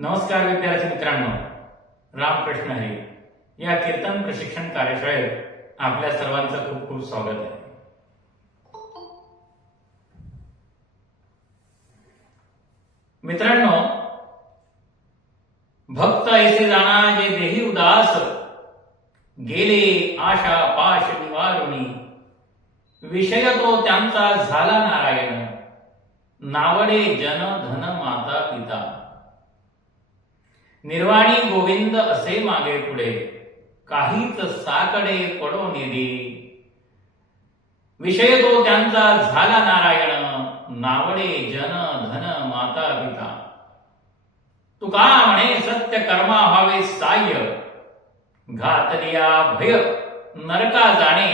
नमस्कार विद्यार्थी मित्रांनो, रामकृष्ण हरी या कीर्तन प्रशिक्षण कार्यशाळेत आपल्या सर्वांचं खूप खूप स्वागत आहे. मित्रांनो, भक्त ऐसे जाणा जे देही उदास, गेले आशा पाश निवारुणी, विषय तो त्यांचा झाला नारायण, नावडे जन धन माता पिता. निर्वाणी गोविंद असे मागे पुढे, काहीच साकडे पडो निधी, विषय तो त्यांचा झाला नारायण, नावडे जन धन माता पिता. तुका म्हणे सत्य कर्मा व्हावे साह्य, घातलिया भय नरका जाणे,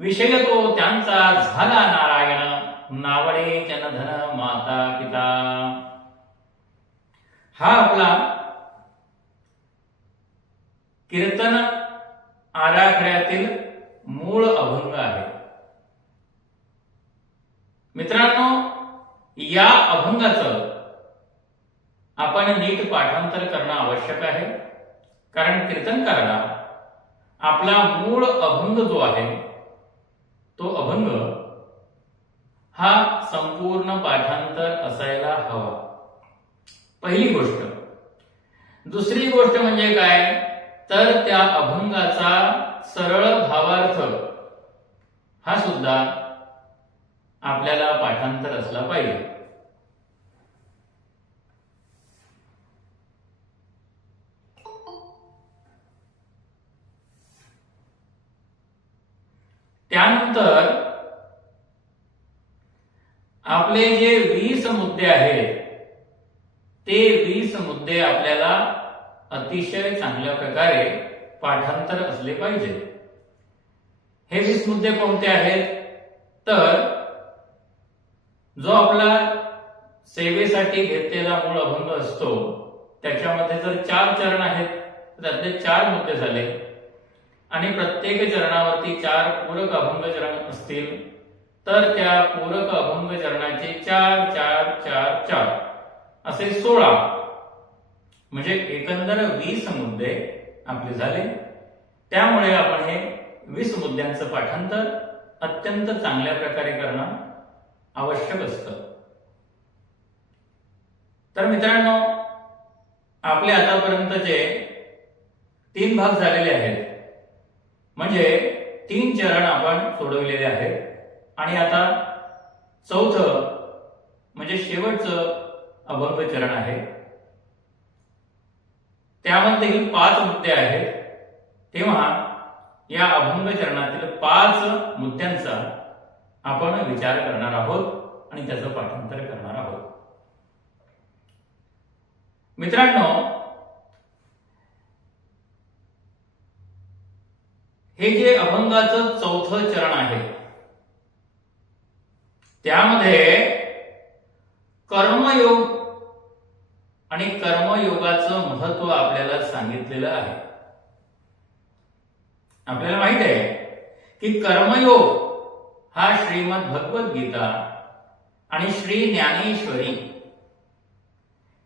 विषय तो त्यांचा झाला नारायण, नावडे जनधन माता पिता. हा आपला कीर्तन आराखड्यातील मूळ अभंग आहे. मित्रांनो, या अभंगाचं आपण नीट पाठांतर करणं आवश्यक आहे, कारण कीर्तनकाराला आपला मूळ अभंग जो आहे तो अभंग हा संपूर्ण पाठांतर असायला हवा. पहिली गोष्ट. दुसरी गोष्ट म्हणजे काय, तर त्या अभंगाचा सरळ भावार्थ हा सुद्धा आपल्याला पाठांतर असला पाहिजे. त्यानंतर आपले जे 20 मुद्दे आहेत ते 20 मुद्दे आपल्याला अतिशय चांगल्या प्रकारे पाठांतर असले पाहिजे. हे 20 मुद्दे कोणते आहेत, तर जो आपला सेवेसाठी घेतलेला मूळ अभंग असतो त्याच्यामध्ये जर 4 चरण आहेत तर त्यातले 4 मुद्दे झाले, आणि प्रत्येक चरणावरती 4 पूरक अभंग चरण असतील तर त्या पूरक अभंग चरणाचे 4 4 4 4 असे 16, म्हणजे एकंदर 20 मुद्दे आपले झाले. त्यामुळे आपण हे 20 मुद्द्यांचं पाठांतर अत्यंत चांगल्या प्रकारे करणं आवश्यक असतं. तर मित्रांनो, आपले आतापर्यंतचे 3 भाग झालेले आहेत, म्हणजे 3 चरण आपण सोडवलेले आहेत, आणि आता चौथं म्हणजे शेवटचं अभंग चरण आहे. त्यामध्ये 5 मुद्दे आहेत. तेव्हा या अभंग चरणातील 5 मुद्द्यांचा आपण विचार करणार आहोत आणि त्याचं पाठांतर करणार आहोत. मित्रांनो, हे जे अभंगाचं चौथं चरण आहे त्यामध्ये कर्मयोग आणि कर्मयोगाचं महत्व आपल्याला सांगितलेलं आहे. आपल्याला माहित आहे की कर्मयोग हा श्रीमद भगवत गीता आणि श्री ज्ञानेश्वरी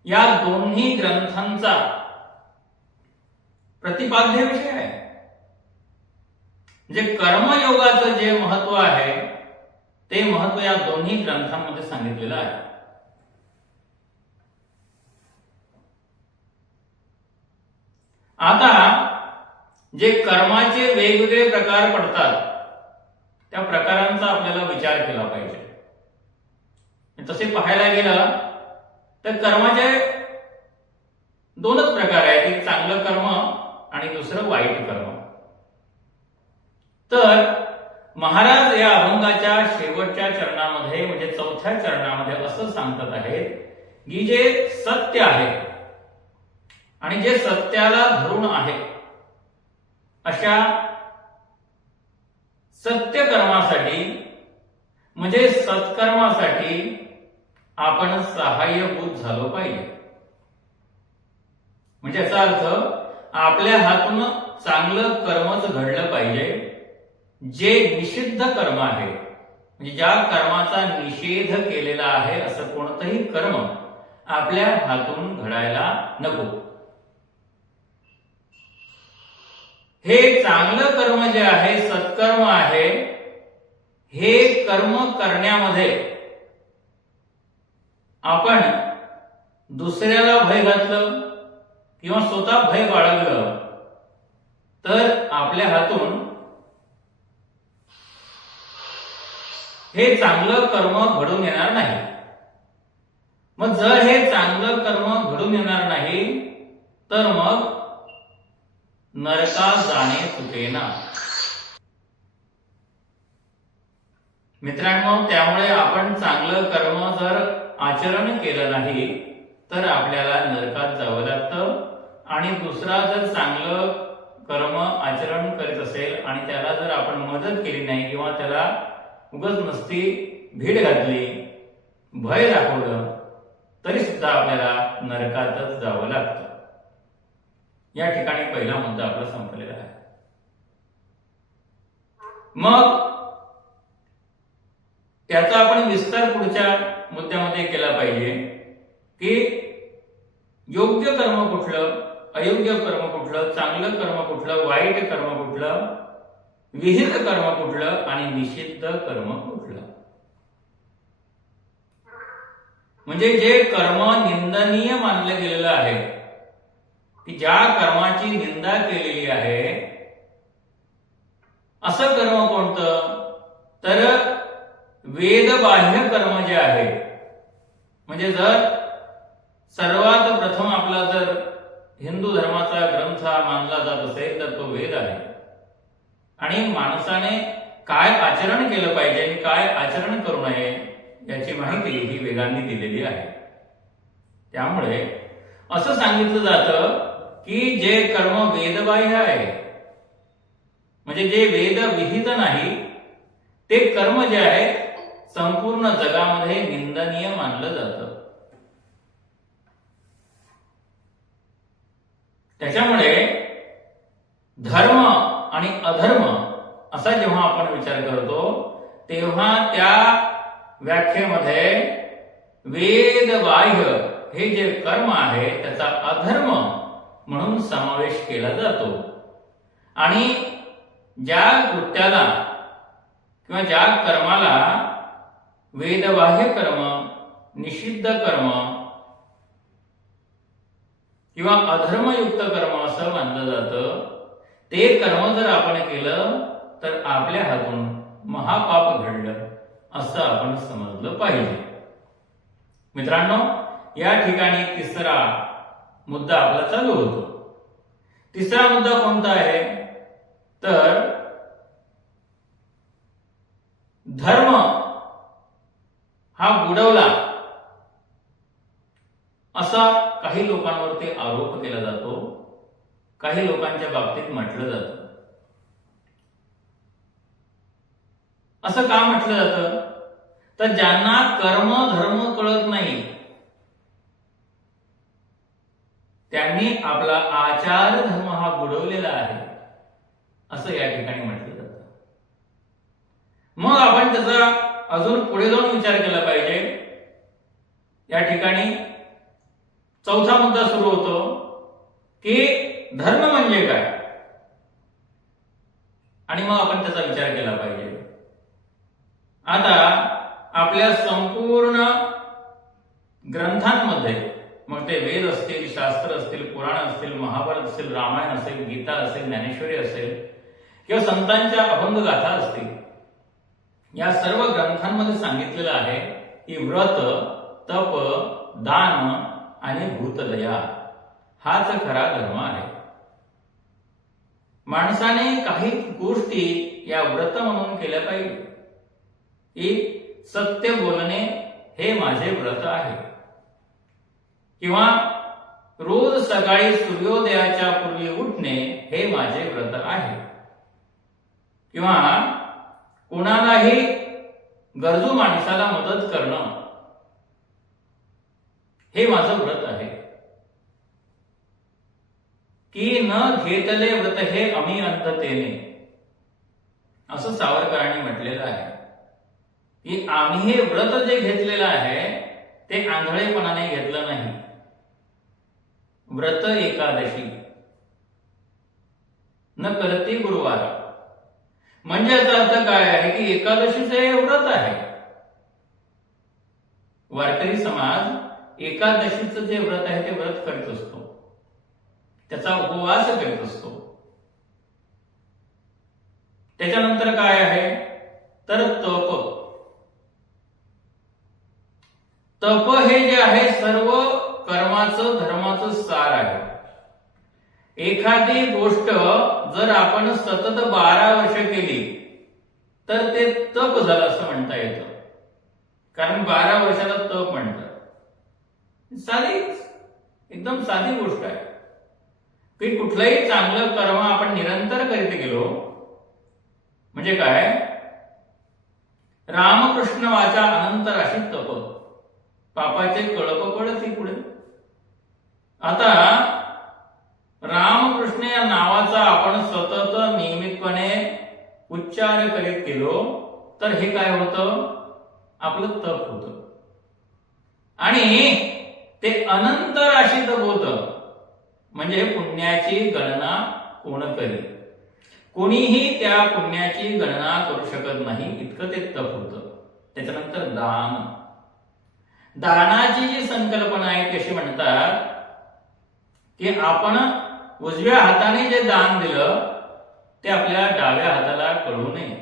या दोन्ही ग्रंथांचा प्रतिपाद्य विषय आहे. म्हणजे कर्मयोगाचं जे महत्व आहे ते महत्व या दोन्ही ग्रंथांमध्ये सांगितलेलं आहे. आता जे कर्माचे वेगवेगळे प्रकार पडतात त्या प्रकारांचा आपल्याला विचार केला पाहिजे. तसे पाहायला गेलं तर कर्माचे 2च प्रकार आहेत, एक चांगलं कर्म आणि दुसरं वाईट कर्म. तर महाराज या अभंगाच्या शेवटच्या चरणामध्ये म्हणजे चौथ्या चरणामध्ये असं सांगतात आहेत की जे सत्य आहे आणि जे सत्याला धरून आहे अशा सत्य कर्मासाठी म्हणजे सत्कर्मासाठी आपण सहाय्यभूत झालो पाहिजे. म्हणजे याचा अर्थ आपल्या हातून चांगलं कर्मच घडलं पाहिजे. जे निषिद्ध कर्म आहे म्हणजे ज्या कर्माचा निषेध केलेला आहे असं कोणतंही कर्म आपल्या हातून घडायला नको. हे चांगलं कर्म जे आहे, सत्कर्म आहे, हे कर्म करण्यामध्ये आपण दुसऱ्याला भय घातलं किंवा स्वतः भय बाळगलं तर आपल्या हातून हे चांगलं कर्म घडून येणार नाही. मग जर हे चांगलं कर्म घडून येणार नाही तर मग नरकात जाणे चुकेना. मित्रांनो, त्यामुळे आपण चांगलं कर्म जर आचरण केलं नाही तर आपल्याला नरकात जावं लागतं. आणि दुसरा जर चांगलं कर्म आचरण करीत असेल आणि त्याला जर आपण मदत केली नाही किंवा त्याला उगाच नसती भीड घातली, भय दाखवलं, तरी सुद्धा आपल्याला नरकातच जावं लागतं. या ठिकाणी पहिला मुद्दा आपला संपलेला आहे. मग त्याचा आपण विस्तार पुढच्या मुद्द्यामध्ये केला पाहिजे की योग्य कर्म कुठलं, अयोग्य कर्म कुठलं, चांगलं कर्म कुठलं, वाईट कर्म कुठलं, विहित कर्म कुठलं आणि निषिद्ध कर्म कुठलं. म्हणजे जे कर्म निंदनीय मानलं गेलेलं आहे, की ज्या कर्माची निंदा केलेली आहे, असं कर्म कोणतं, तर वेदबाह्य कर्म जे आहे. म्हणजे जर सर्वात प्रथम आपला जर हिंदू धर्माचा ग्रंथ मानला जात असेल तर तो वेद आहे. आणि माणसाने काय आचरण केलं पाहिजे आणि काय आचरण करू नये याची माहिती ही वेदांनी दिलेली आहे. त्यामुळे असं सांगितलं जातं की जे कर्म वेदबाह्य आहे, म्हणजे जे वेद विहित नाही, ते कर्म जे आहे संपूर्ण जगामध्ये निंदनीय मानलं जातं. त्याच्यामुळे धर्म आणि अधर्म असा जेव्हा आपण विचार करतो तेव्हा त्या व्याख्येमध्ये वेदबाह्य हे जे कर्म आहे त्याचा अधर्म म्हणून समावेश केला जातो. आणि ज्या कृत्याला किंवा ज्या कर्माला वेदबाह्य कर्म, निषिद्ध कर्म किंवा अधर्मयुक्त कर्म असं मानलं जातं, ते कर्म जर आपण केलं तर आपल्या हातून महापाप घडलं असं आपण समजलं पाहिजे. मित्रांनो, या ठिकाणी तिसरा मुद्दा आपला चालू होतो. तिसरा मुद्दा कोणता आहे, तर धर्म हा बुडवला असा काही लोकांवरती आरोप केला जातो, काही लोकांच्या बाबतीत म्हटलं जातं. असं का म्हटलं जातं, तर ज्यांना कर्म धर्म कळत नाही त्यांनी आपला आचार धर्म हा बुडवलेला आहे असं या ठिकाणी म्हटलं जातं. मग आपण त्याचा अजून पुढे जाऊन विचार केला पाहिजे. या ठिकाणी चौथा मुद्दा सुरू होतो की धर्म म्हणजे काय, आणि मग आपण त्याचा विचार केला पाहिजे. आता आपल्या संपूर्ण ग्रंथांमध्ये, मग ते वेद असतील, शास्त्र असतील, पुराण असतील, महाभारत असेल, रामायण असेल, गीता असेल, ज्ञानेश्वरी असेल किंवा संतांच्या अभंग गाथा असतील, या सर्व ग्रंथांमध्ये सांगितलेलं आहे की व्रत, तप, दान आणि भूतदया हाच खरा धर्म आहे. माणसाने काही गोष्टी या व्रत म्हणून केल्या पाहिजे, की सत्य बोलणे हे माझे व्रत आहे, किंवा रोज सकाळी सूर्योदयाच्या पूर्वी उठणे हे माझे व्रत आहे, किंवा कोणालाही गरजू माणसाला मदत करणं हे माझं व्रत आहे, की न घेतले व्रत हे अमी अंधतेने असं सावरकरांनी म्हटलेलं आहे. की आम्ही हे व्रत जे घेतलेलं आहे ते आंधळेपणाने घेतलं नाही. व्रत एकादशी न करते गुरुवार, म्हणजे याचा अर्थ काय आहे की एकादशीचं हे व्रत आहे. वारकरी समाज एकादशीचं जे व्रत आहे ते व्रत करीत असतो, त्याचा उपवास करीत असतो. त्याच्यानंतर काय आहे तर तप. तप हे जे आहे सर्व कर्माचं धर्माचं सार आहे. एखादी गोष्ट जर आपण सतत 12 वर्ष केली तर ते तप झालं असं म्हणता येतं, कारण 12 वर्षाला तप म्हणतात. एकदम साधी गोष्ट आहे की कुठलंही चांगलं कर्म आपण निरंतर करीत गेलो म्हणजे काय, रामकृष्ण वाचा अनंत राशी तप, पापाचे कळप पडती पुढे. आता रामकृष्ण या नावाचा आपण सतत नियमितपणे उच्चार करीत गेलो तर हे काय होतं, आपलं तप होतं. आणि ते अनंत राशी तप होतं, म्हणजे पुण्याची गणना कोण करी, कोणीही त्या पुण्याची गणना करू शकत नाही इतकं ते तप होतं. त्याच्यानंतर दान. दानाची जी संकल्पना आहे ती अशी म्हणतात की आपण उजव्या हाताने जे दान दिलं ते आपल्या डाव्या हाताला कळू नये.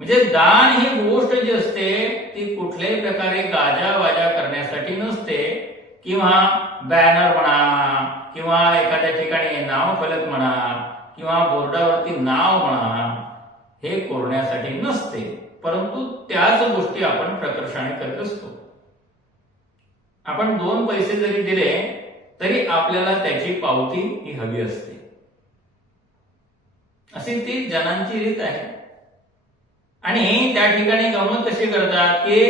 म्हणजे दान ही गोष्ट जी असते ती कुठल्याही प्रकारे गाजावाजा करण्यासाठी नसते, किंवा बॅनर म्हणा, किंवा एखाद्या ठिकाणी नाव फलक म्हणा, किंवा बोर्डावरती नाव म्हणा, हे कोरण्यासाठी नसते, परंतु त्याच गोष्टी आपण प्रकर्षाने करत असतो. आपण 2 पैसे जरी दिले तरी आपल्याला त्याची पावती ही हवी असते. अशी ती जनांची रीत आहे. आणि त्या ठिकाणी गंमत कशी करतात की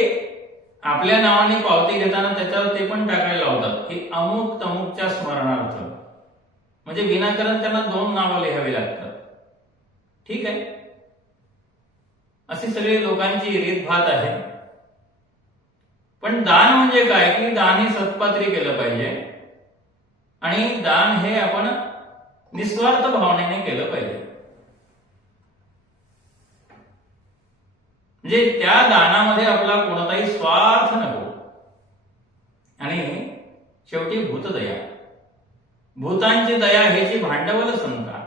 आपल्या नावाने पावती घेताना त्याच्यावर ते पण टाकायला लावतात की अमुक तमुकच्या स्मरणार्थ, म्हणजे विनाकारण त्यांना 2 नावं लिहावी लागतात. ठीक आहे, अशी सगळी लोकांची रीतभात आहे. पण दान म्हणजे काय की दान हे सत्पात्री केलं पाहिजे, आणि दान हे आपण निस्वार्थ भावनेने केलं पाहिजे. म्हणजे त्या दानामध्ये आपला कोणताही स्वार्थ नको. आणि शेवटी भूतदया, भूतांची दया ह्याची भांडवल संता.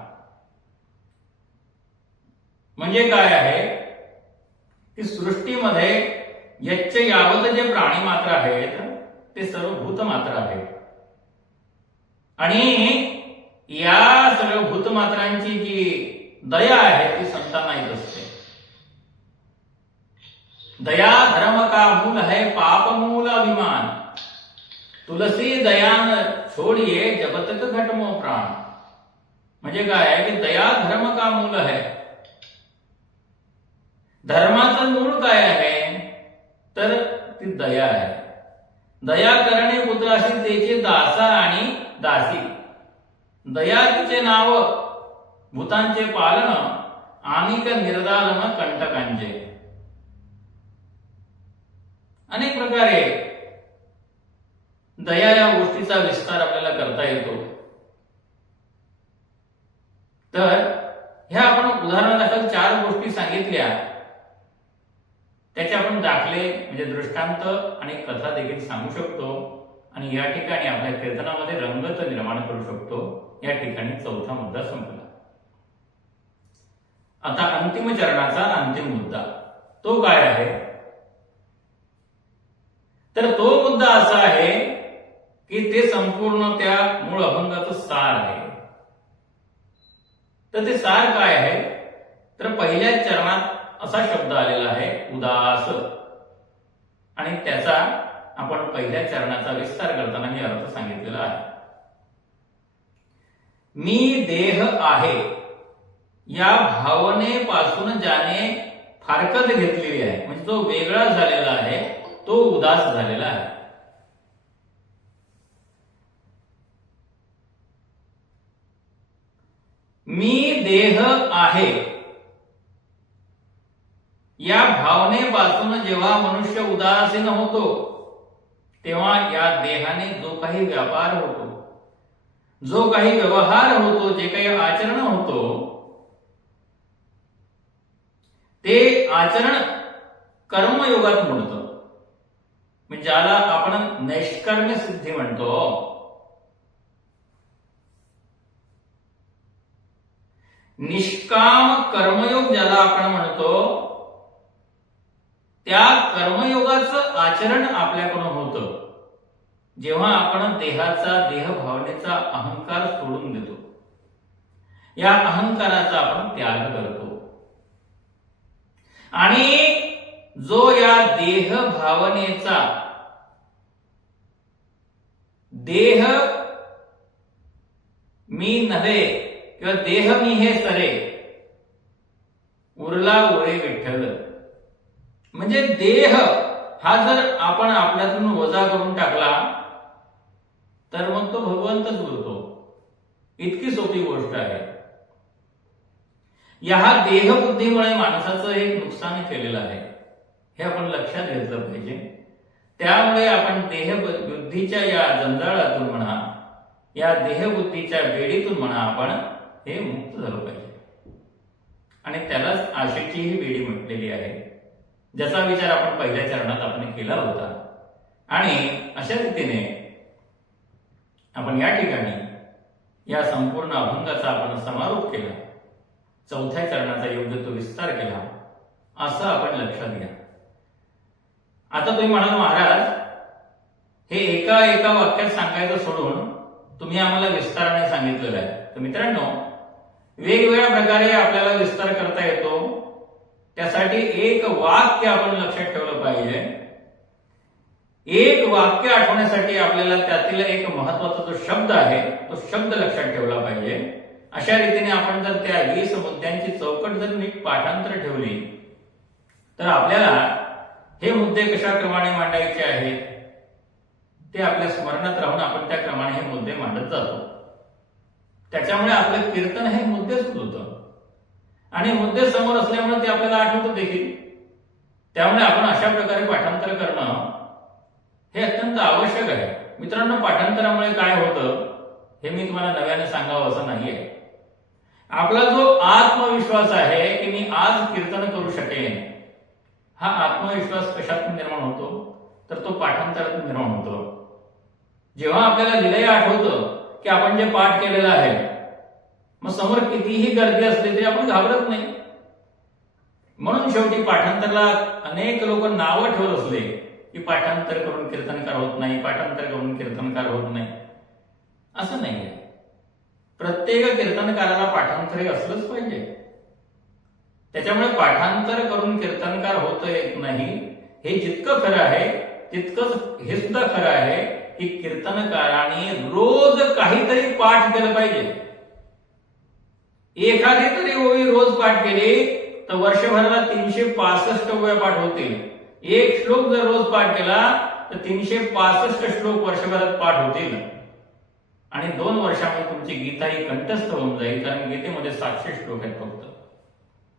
म्हणजे काय आहे की सृष्टीमध्ये यच्च यावत जे प्राणी मात्र आहेत ते सर्व भूत मात्र आहेत, आणि या सर्व भूतमात्रांची जी दया आहे ती संतांना येत असते. दया धर्म का मूल है, पाप मूल अभिमान, तुलसी दयान छोडिये जब तक घटमो प्राण. म्हणजे काय आहे की दया धर्म का मूल है. धर्माचं मूळ काय आहे तर ती दया आहे. दया करणे पुत्राशी त्याचे दासा आणि दासी, दया तिचे नाव, भूतांचे पालन, आनिक निर्दालन कंटकांचे. अनेक प्रकारे दया या गोष्टीचा विस्तार आपल्याला करता येतो. तर ह्या आपण उदाहरणादाखल 4 गोष्टी सांगितल्या, त्याचे आपण दाखले म्हणजे दृष्टांत आणि कथा देखील सांगू शकतो, आणि या ठिकाणी आपल्या कीर्तनामध्ये रंगत निर्माण करू शकतो. या ठिकाणी 4था मुद्दा संपला. आता अंतिम चरणाचा अंतिम मुद्दा तो काय आहे तर तो मुद्दा असा आहे की ते संपूर्ण त्या मूळ अभंगाचं सार आहे. तर ते सार काय आहे तर पहिल्या चरणात असा शब्द आलेला आहे उदास, आणि त्याचा आपण पहिल्या चरणाचा विस्तार करताना मी अर्थ सांगितलेला आहे. मी देह आहे या भावनेपासून ज्याने फारकत घेतलेली आहे, म्हणजे तो वेगळा झालेला आहे, तो उदास झालेला आहे. मी देह आहे या भावनेपासून जेव्हा मनुष्य उदासीन होतो तेव्हा या देहाने जो काही व्यापार होतो, जो काही व्यवहार होतो, जे काही आचरण होतो, ते आचरण कर्मयोगात मोडतं. म्हणजे ज्याला आपण नैष्कर्म्य सिद्धी म्हणतो. निष्काम कर्मयोग ज्याला आपण म्हणतो, त्या कर्मयोगाचं आचरण आपल्याकडून होतं जेव्हा आपण देहाचा, देह भावनेचा अहंकार सोडून देतो. या अहंकाराचा आपण त्याग करतो आणि जो या देह भावनेचा, देह मी नव्हे किंवा देह मी हे सरे, उरला ओळे विठ्ठल, म्हणजे देह हा जर आपण आपल्यातून वजा करून टाकला तर मग तो भगवंतच उरतो. इतकी सोपी गोष्ट आहे. या देहबुद्धीमुळे माणसाचं एक नुकसान केलेलं आहे, हे आपण लक्षात घेतलं पाहिजे. त्यामुळे आपण देहबुद्धीच्या या जंजाळातून म्हणा, या देहबुद्धीच्या बेडीतून म्हणा, आपण हे मुक्त झालं पाहिजे. आणि त्यालाच आशेची ही बेडी म्हटलेली आहे, ज्याचा विचार आपण पहिल्या चरणात आपण केला होता. आणि अशा रीतीने आपण या ठिकाणी या संपूर्ण अभंगाचा आपण समारोप केला, चौथ्या चरणाचा योग्य तो विस्तार केला, असं आपण लक्षात घ्या. आता तुम्ही म्हणाल, महाराज हे एका एका वाक्यात सांगायचं सोडून तुम्ही आम्हाला विस्ताराने सांगितलेलं आहे. तर मित्रांनो, वेगवेगळ्या प्रकारे आपल्याला विस्तार करता येतो. त्यासाठी एक वाक्य आपण लक्षात ठेवलं पाहिजे. एक वाक्य आठवण्यासाठी आपल्याला त्यातील एक महत्वाचा जो शब्द आहे तो शब्द लक्षात ठेवला पाहिजे. अशा रीतीने आपण जर त्या 20 मुद्द्यांची चौकट जर नीट पाठांतर ठेवली तर आपल्याला हे मुद्दे कशा क्रमाने मांडायचे आहेत ते आपल्या स्मरणात राहून आपण त्या क्रमाने हे मुद्दे मांडत जातो. त्याच्यामुळे आपलं कीर्तन हे मुद्दे सुरू होतं आणि मुद्दे समोर असल्यामुळे ते आपल्याला आठवतं देखील. त्यामुळे आपण अशा प्रकारे पाठांतर करणं हे अत्यंत आवश्यक आहे. मित्रांनो, पाठांतरामुळे काय होतं हे मी तुम्हाला नव्याने सांगावं असं नाहीये. आपला जो आत्मविश्वास आहे की मी आज कीर्तन करू शकेन, हा आत्मविश्वास कशातून निर्माण होतो तर तो पाठांतरातून निर्माण होतो. जेव्हा आपल्याला लिलय आठवतं की आपण जे पाठ केलेलं आहे, मग समोर कितीही गर्दी असली तरी आपण घाबरत नाही. म्हणून शेवटी पाठांतरला अनेक लोक नावं ठेवत असले की पाठांतर करून कीर्तनकार होत नाही, पाठांतर करून कीर्तनकार होत नाही, असं नाहीये. प्रत्येक कीर्तनकाराला पाठांतर हे असलंच पाहिजे. त्याच्यामुळे पाठांतर करून कीर्तनकार होत येत नाही हे जितकं खरं आहे तितकंच हे सुद्धा खरं आहे की कीर्तनकाराने रोज काहीतरी पाठ केलं पाहिजे. एखादी तरी ओवी रोज पाठ केली तर वर्षभराला 365 ओव्या पाठ होतील. एक श्लोक जर रोज पाठ केला तर 365 श्लोक वर्षभरात पाठ होतील आणि 2 वर्षामध्ये तुमची गीता ही कंठस्थ होऊन जाईल. कारण गीतेमध्ये 700 श्लोक आहेत फक्त.